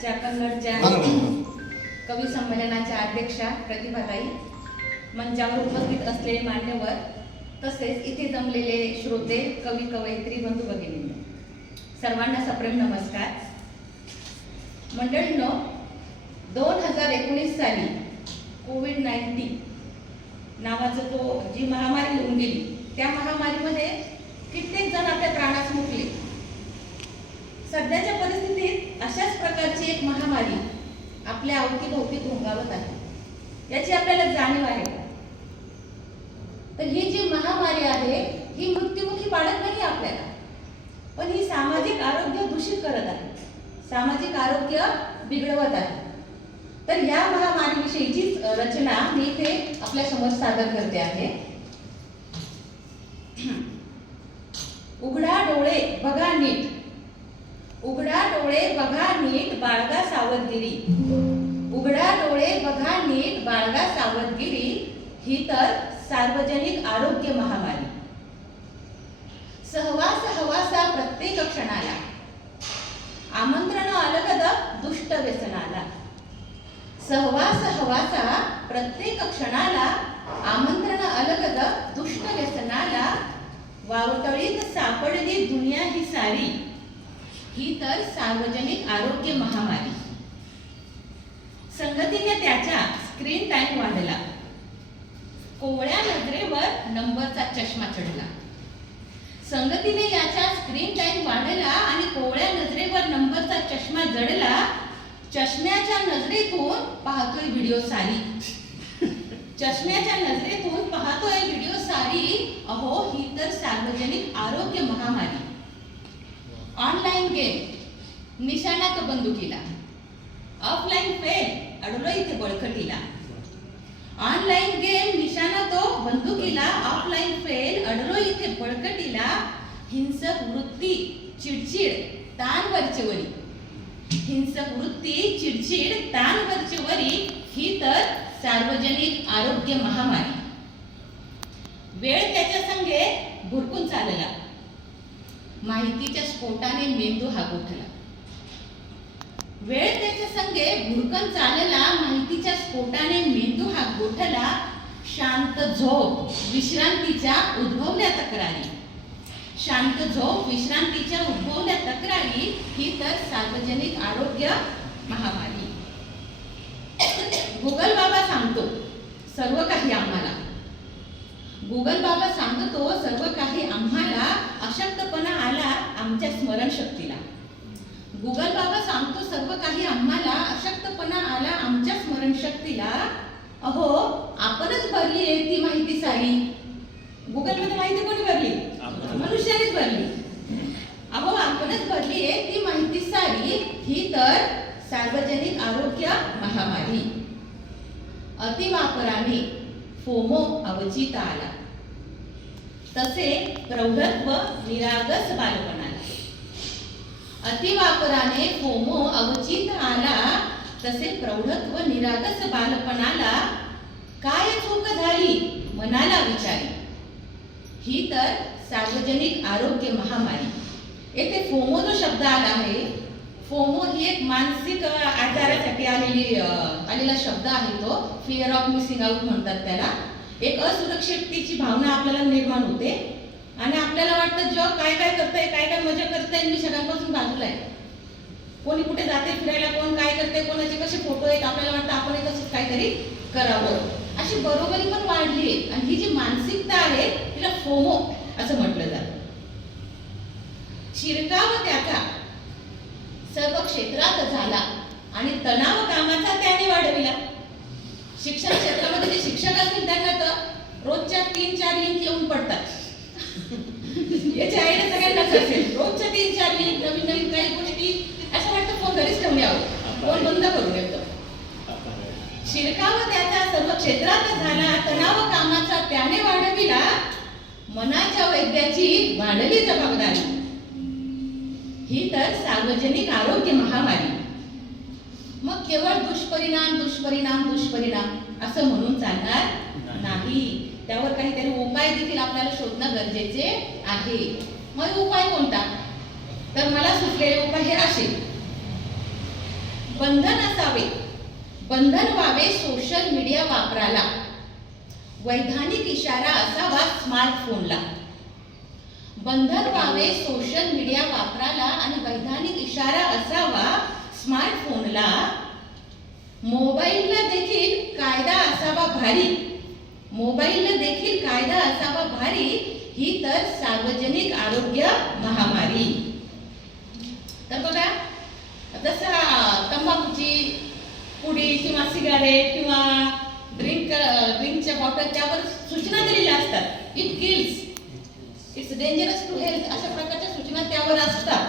आजच्या कन्नडच्या. कवी संमेलनाच्या अध्यक्षा प्रतिभाताई मंचावर उपस्थित असलेले मान्यवर तसेच इथे जमलेले श्रोते कवी कवयित्री बंधू भगिनी. सर्वांना सप्रेम नमस्कार. मंडळींनो दोन हजार एकोणीस साली कोविड नाईन्टीन नावाचा तो जी महामारी येऊन गेली त्या महामारीमध्ये कित्येक जण आपल्या प्राणास मुकले. सध्याच्या परिस्थितीत अशाच प्रकारची एक महामारी आपल्या अवतीभोवती घोंगावत आहे. याची आपल्याला जाणीव आहे. तर ही जी महामारी आहे ही मृत्युमुखी पाडत नाही आपल्याला. पण ही सामाजिक आरोग्य दूषित करत आहे. सामाजिक आरोग्य बिघडवत आहे. तर या महामारीविषयीचीच रचना मी इथे आपल्यासमोर सादर करते आहे. उघडा डोळे बघा नीट. उघडा डोळे बघा नीट बाळगा सावधगिरी. उघडा डोळे बघा नीट बाळगा सावधगिरी. ही तर सार्वजनिक आरोग्य महामारी. सहवास हवासा प्रत्येक क्षणाला. आमंत्रण अलगद दुष्ट व्यसनाला. सहवास हवासा प्रत्येक क्षणाला. आमंत्रण अलगद दुष्ट व्यसनाला. वावटळीत सापडली दुनिया ही सारी. ही तर सार्वजनिक आरोग्य महामारी. संगतीने त्याच्या स्क्रीन टाइम वाढला. कोवळ्या नजरेवर नंबरचा चष्मा चढला. संगतीने याच्या स्क्रीन टाइम वाढला आणि कोवळ्या नजरेवर नंबरचा चष्मा जडला चष्म्याच्या नजरेतून पाहतोय व्हिडिओ सारी. चष्म्याच्या नजरेतून पाहतोय व्हिडिओ सारी. अहो ही तर सार्वजनिक आरोग्य महामारी. ऑनलाईन गेम निशाणा तो बंदुकीला. ऑफलाईन फेल अडलो इथे बळकटीला. ऑनलाईन गेम निशाणा तो बंदुकीला. ऑफलाईन फेल अडलो इथे बळकटीला. हिंसक वृत्ती चिडचिड ताण वरचे वरी. हिंसक वृत्ती चिडचिड ताण वरचे वरी ही तर सार्वजनिक आरोग्य महामारी. वेळ त्याच्या संगे भुरकून चालला. माहितीच्या स्फोटाने मेंदू हा गोठला वेळ त्याच्या संगे भुरकन चालला माहितीच्या स्फोटाने मेंदू हा गोठला शांत झोप विश्रांतीच्या उद्भवल्या तक्रारी. शांत झोप विश्रांतीच्या उद्भवल्या तक्रारी ही तर सार्वजनिक आरोग्य महामारी. गुगल बाबा सांगतो सर्व काही आम्हाला. गुगल बाबा सांगतो सर्व काही आम्हाला अशा आला आमच्या स्मरणशक्तीला गुगल बाबा सांगतो सर्व काही आम्हाला अशक्तपणा आला आमच्या स्मरणशक्तीला. अहो आपणच भरली आहे ती माहिती सारी. गुगलमध्ये माहिती कोणी भरली? मनुष्यानेच भरली. अहो आपणच भरली आहे ती माहिती सारी. ही तर सार्वजनिक आरोग्य महामारी. अतिवापराने फोमो अवचिता आला तसे प्रौढत्व निरागस बालपणाला. अतिवापराने फोमो अवचित आला तसे प्रौढत्व निरागस बालपणाला काय चूक झाली? मनाला विचारी. ही तर सार्वजनिक आरोग्य महामारी. येथे फोमो जो शब्द आला आहे फोमो ही एक मानसिक आजारासाठी आलेली आलेला शब्द आहे तो. फिअर ऑफ मिसिंग आउट म्हणतात त्याला. एक असुरक्षिततेची भावना आपल्याला निर्माण होते. आणि आपल्याला वाटतं जग काय काय करतंय काय काय मजा करतंय मी सगळ्यांपासून बाजूला आहे. कोणी कुठे जाते फिरायला कोण काय करते कोणाचे कसे फोटो आहेत आपल्याला वाटतं आपण तसंच काहीतरी करावं. अशी बरोबरी पण वाढली आहे. आणि ही जी मानसिकता आहे तिला फोमो असं म्हटलं जातं. शिरकाव त्याचा. सर्व क्षेत्रात झाला. आणि तणाव कामाचा त्याने वाढविला. शिक्षण क्षेत्रामध्ये जे शिक्षक असतील त्यांना तर रोजच्या तीन चार लिंक येऊन पडतात. याची आयडिया सगळ्यांनाच असेल रोजच्या तीन चार लिंक नवीन नवीन काही गोष्टी असं वाटतं फोन घरीच ठेवून यावं. फोन बंद करून येतो शिरकाव त्याचा सर्व क्षेत्रात झाला तणाव कामाचा त्याने वाढविला मनाच्या वैद्याची वाढली जबाबदारी. ही तर सार्वजनिक आरोग्य महामारी. मग केवळ दुष्परिणाम दुष्परिणाम दुष्परिणाम असं म्हणून चालणार नाही. त्यावर काहीतरी उपाय देखील आपल्याला शोधणं गरजेचे आहे. मग उपाय कोणता? तर मला सुचलेले उपाय हे असे. बंधन असावे. बंधन व्हावे सोशल मीडिया वापराला वैधानिक इशारा असावा स्मार्टफोनला बंधन व्हावे सोशल मीडिया वापराला आणि वैधानिक इशारा असावा स्मार्टफोनला मोबाईलला देखील कायदा असावा भारी. मोबाईलला देखील कायदा असावा भारी ही तर सार्वजनिक आरोग्य महामारी. तर बघा जसं तंबाखूची पुडी किंवा सिगारेट किंवा ड्रिंक ड्रिंकच्या बॉटल त्यावर सूचना दिलेल्या असतात. It kills it's dangerous to health अशा प्रकारच्या सूचना त्यावर असतात.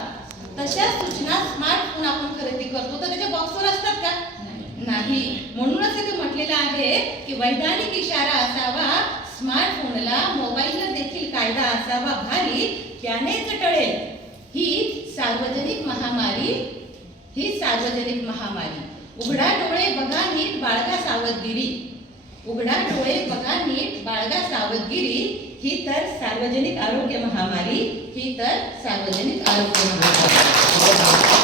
तशा सूचना स्मार्टफोन आपण खरेदी करतो. तर त्याच्या बॉक्सवर असतात का? नाही. म्हणूनच इथे म्हटलेलं आहे की वैधानिक इशारा असावा स्मार्टफोनला मोबाईलला देखील कायदा असावा भारी त्यानेच टळेल. ही सार्वजनिक महामारी ही सार्वजनिक महामारी. उघडा डोळे बघा नीट बाळगा सावधगिरी. उघडा डोळे बघा नीट बाळगा सावधगिरी ही तर सार्वजनिक आरोग्य महामारी ही तर सार्वजनिक आरोग्य महामारी.